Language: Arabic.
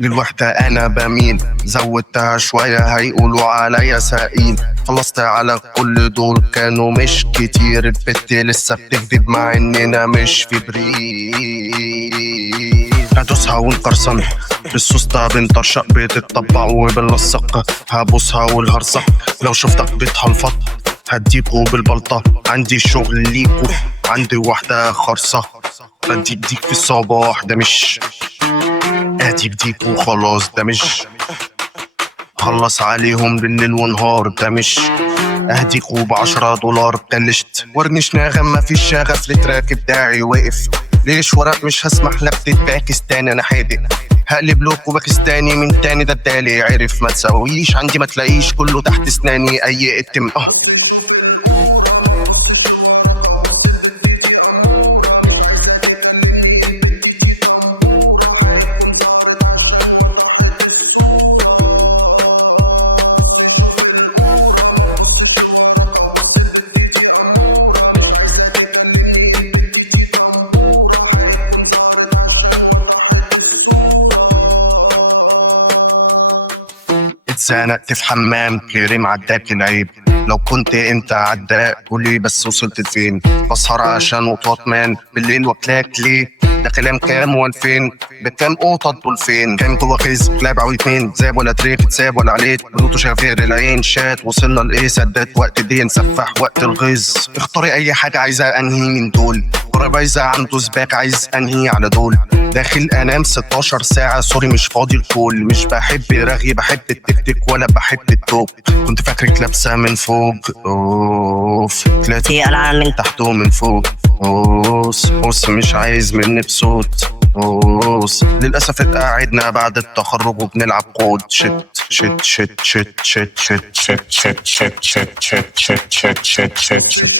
للوحدة أنا بميل، زودتها شوية هيقولوا عليا سقيل. خلصت على كل دول كانوا مش كتير، البت لسه بتكذب مع إننا مش في بريد. هدوسها ونقرصن بالسوسته بنطرشق، بتتطبع وبنلصق، هبوسها والهرصق. لو شفتك بتهلفط هديكوا بالبلطة، عندي شغل ليكوا، عندي واحدة خرصة. بديك في الصباح ده مش ديك وخلاص، ده مش خلص عليهم بالليل ونهار، ده مش اهديكوا ب10 دولار. بلشت ورنيش ناغم مفيش شغف، للتراك بتاعي واقف ليش ورق، مش هسمح لك تتباكس تاني. انا حادق هقلب لوكو باكستاني من تاني، ده التالي عرف ما تساويش عندي ما تلاقيش، كله تحت اسناني اي اتم. اتزنقت في حمام غيري معداك العيب، لو كنت انت عداء قولي بس وصلت لفين. بسهر عشان وطاط مان بالليل واكلاك ليه، ده كلام كام والفين بكام قطط دول فين. كان جوا خيز لعب عوي اتنين، زاب ولا تريك اتساب ولا عليك بروتو شافير العين شات. وصلنا لايه سدات وقت الدين سفح وقت الغيظ. اختاري اي حاجه عايزه انهي من دول، بايزة عنده سباك عايز انهي على دول. داخل انام 16 ساعة سوري مش فاضي الكول، مش بحب رغي بحب التكتك ولا بحب التوك. كنت فاكرك لابسة من فوق اوف، طلعت من تحت ومن فوق اوس مش عايز مني بصوت اوس. للأسف اتقعدنا بعد التخرج وبنلعب كود شت شت شت شت شت شت شت شت شت شت شت شت شت شت